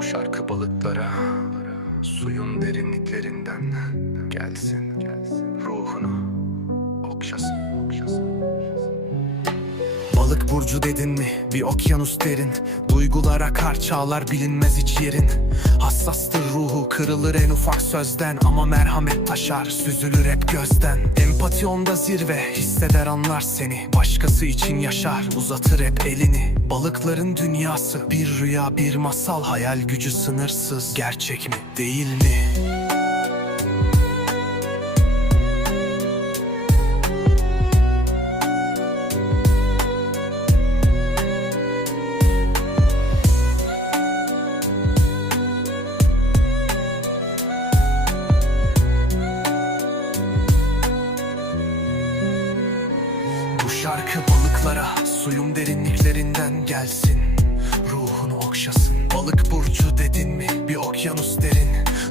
Bu şarkı balıklara suyun derinliklerinden gelsin. Ruhunu okşasın. Balık burcu dedin mi? Bir okyanus derin. Duygular akar çağlar bilinmez hiç yerin. Hassastır ruhu kırılır en ufak sözden. Ama merhamet taşar süzülür hep gözden. Empati onda zirve hisseder anlar seni. Başkası için yaşar uzatır hep elini. Balıkların dünyası bir rüya bir masal. Hayal gücü sınırsız. Gerçek mi değil mi? Şarkı balıklara suyun derinliklerinden gelsin. Ruhunu okşasın. Balık burcu dedin mi? Bir okyanus derin.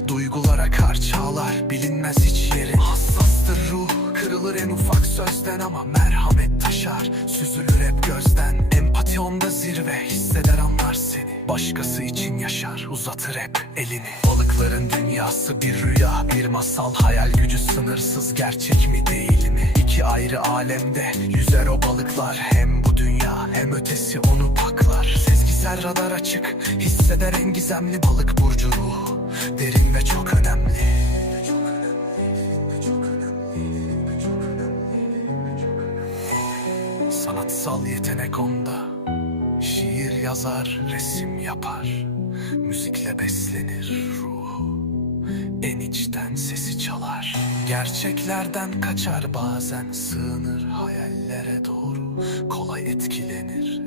Duygular akar çağlar bilinmez hiç yerin. Hassastır ruh kırılır en ufak sözden Ama merhamet taşar Başkası için yaşar uzatır hep elini. Balıkların dünyası bir rüya bir masal. Hayal gücü sınırsız gerçek mi değil mi? İki ayrı alemde yüzer o balıklar. Hem bu dünya hem ötesi onu paklar. Sezgisel radar açık hisseder en gizemli balık burcu ruh Derin ve çok önemli. Sanatsal yetenek onda yazar, resim yapar. Müzikle beslenir ruhu. En içten sesi çalar. Gerçeklerden kaçar bazen Sığınır hayallere doğru. Kolay etkilenir